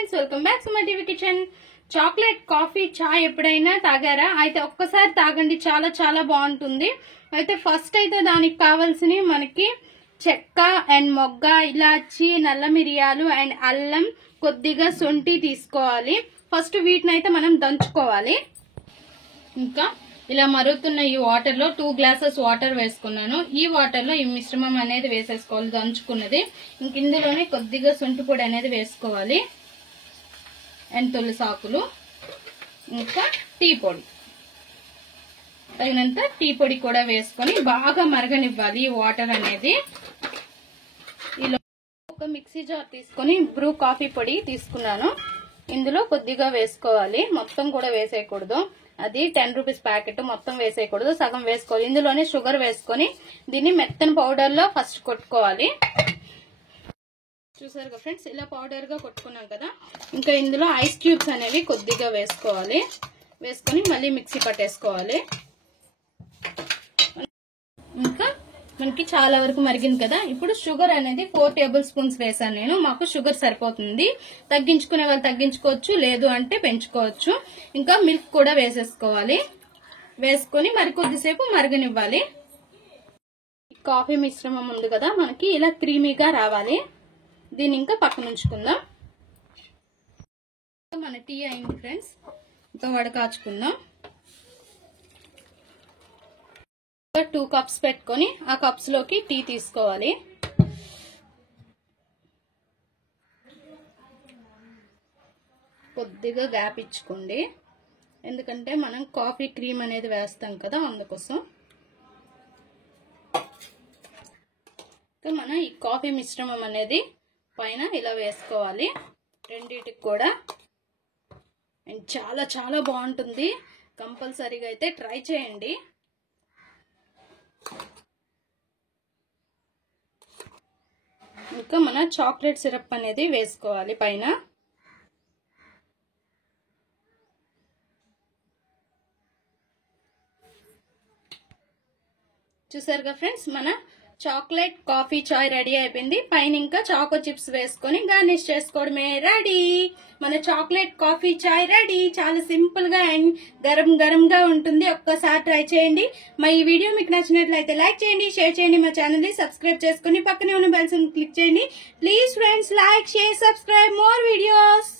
Friends welcome back to my TV kitchen. Chocolate coffee chai ఎప్పుడైనా తాగారా? అయితే ఒక్కసారి తాగండి, చాలా చాలా బాగుంటుంది. అయితే ఫస్ట్ అయితే దానికి కావాల్సినవి మనకి చెక్క అండ్ మొగ్గ, ఇలాచి, నల్ల మిరియాలు అండ్ అల్లం, కొద్దిగా శొంఠి తీసుకోవాలి. ఫస్ట్ వీటిని అయితే మనం దంచుకోవాలి. ఇంకా ఇలా మరుగుతున్న ఈ వాటర్ లో 2 గ్లాసెస్ వాటర్ వేసుకున్నాను. ఈ వాటర్ లో ఈ మిశ్రమం అనేది వేసేసుకోవాలి, దంచుకున్నది. ఇంక ఇందులోనే కొద్దిగా శొంఠి పొడి అనేది వేసుకోవాలి అండ్ తులసాకులు, ఇంకా టీ పొడి, తగినంత టీ పొడి కూడా వేసుకొని బాగా మరగనివ్వాలి ఈ వాటర్ అనేది. ఇలా ఒక మిక్సీ జార్ తీసుకొని బ్రూ కాఫీ పొడి తీసుకున్నాను, ఇందులో కొద్దిగా వేసుకోవాలి, మొత్తం కూడా వేసేయకూడదు. అది 10 రూపీస్ ప్యాకెట్, మొత్తం వేసేయకూడదు, సగం వేసుకోవాలి. ఇందులోనే షుగర్ వేసుకొని దీన్ని మెత్తని పౌడర్ లో ఫస్ట్ కొట్టుకోవాలి. చూసారుగా ఫ్రెండ్స్, ఇలా పౌడర్ గా కొట్టుకున్నాం కదా. ఇంకా ఇందులో ఐస్ క్యూబ్స్ అనేవి కొద్దిగా వేసుకోవాలి, వేసుకొని మళ్ళీ మిక్సీ పట్టేసుకోవాలి. ఇంకా మనకి చాలా వరకు మరిగింది కదా. ఇప్పుడు షుగర్ అనేది 4 టేబుల్ స్పూన్స్ వేసాను నేను, మాకు షుగర్ సరిపోతుంది. తగ్గించుకునే వాళ్ళు తగ్గించుకోవచ్చు, లేదు అంటే పెంచుకోవచ్చు. ఇంకా మిల్క్ కూడా వేసేసుకోవాలి, వేసుకొని మరి కొద్దిసేపు మరగనివ్వాలి. కాఫీ మిశ్రమం ఉంది కదా మనకి, ఇలా క్రీమీగా రావాలి. దీన్ని ఇంకా పక్కన ఉంచుకుందాం. మన టీ అయింది ఫ్రెండ్స్, ఇంకా వడకాచుకుందాం. 2 కప్స్ పెట్టుకొని ఆ కప్స్ లోకి టీ తీసుకోవాలి. కొద్దిగా గ్యాప్ ఇచ్చుకోండి, ఎందుకంటే మనం కాఫీ క్రీమ్ అనేది వేస్తాం కదా, అందుకోసం. మనం ఈ కాఫీ మిశ్రమం అనేది పైన ఇలా వేసుకోవాలి, రెండిటికి కూడా. అండ్ చాలా చాలా బాగుంటుంది, కంపల్సరీగా అయితే ట్రై చేయండి. ఇంకా మన చాక్లెట్ సిరప్ అనేది వేసుకోవాలి పైన. చూసారుగా ఫ్రెండ్స్, మన చాక్లెట్ కాఫీ చాయ్ రెడీ అయిపోయింది. పైన ఇంకా చాకో చిప్స్ వేసుకొని గార్నిష్ చేసుకోవడమే, రెడీ. మన చాక్లెట్ కాఫీ చాయ్ రెడీ. చాలా సింపుల్ గా అండ్ గరం గరం గా ఉంటుంది, ఒక్కసారి ట్రై చేయండి. మా ఈ వీడియో మీకు నచ్చినట్లయితే లైక్ చేయండి, షేర్ చేయండి, మా ఛానల్ ని సబ్స్క్రైబ్ చేసుకుని పక్కనే ఉన్న బెల్ సింబల్ క్లిక్ చేయండి. Please friends, like, share, subscribe more videos.